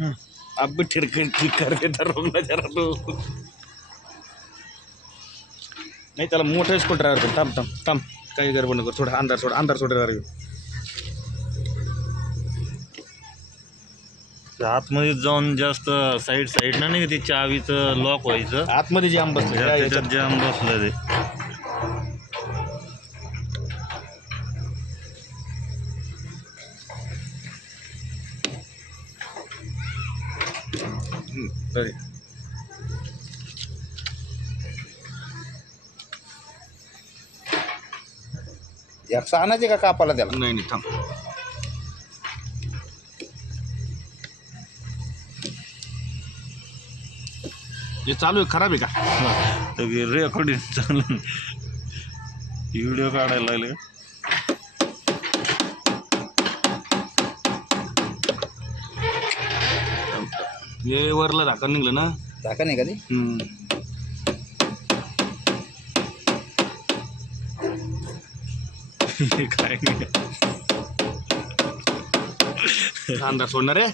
अब भी ठीक कर देता रोकना जरा तो नाही त्याला मोठं स्कूल ड्रायव्हर थांब थांब थांब काही गडबड नको थोडं अंधार सोड आतमध्ये जाऊन जास्त साईडनं नाही का ते चावीचं लॉक व्हायचं आतमध्ये जाम बसले त्याच्यात जाम बसलं ते तरी एक आणायचे का कापाला त्याला? नाही थांब हे चालू आहे खराब आहे का रेकॉर्डिंग चालू व्हिडिओ काढायला लागले हे वरला झाकण निघलं ना टाका नाही कधी काय अंधार सोडणार आहे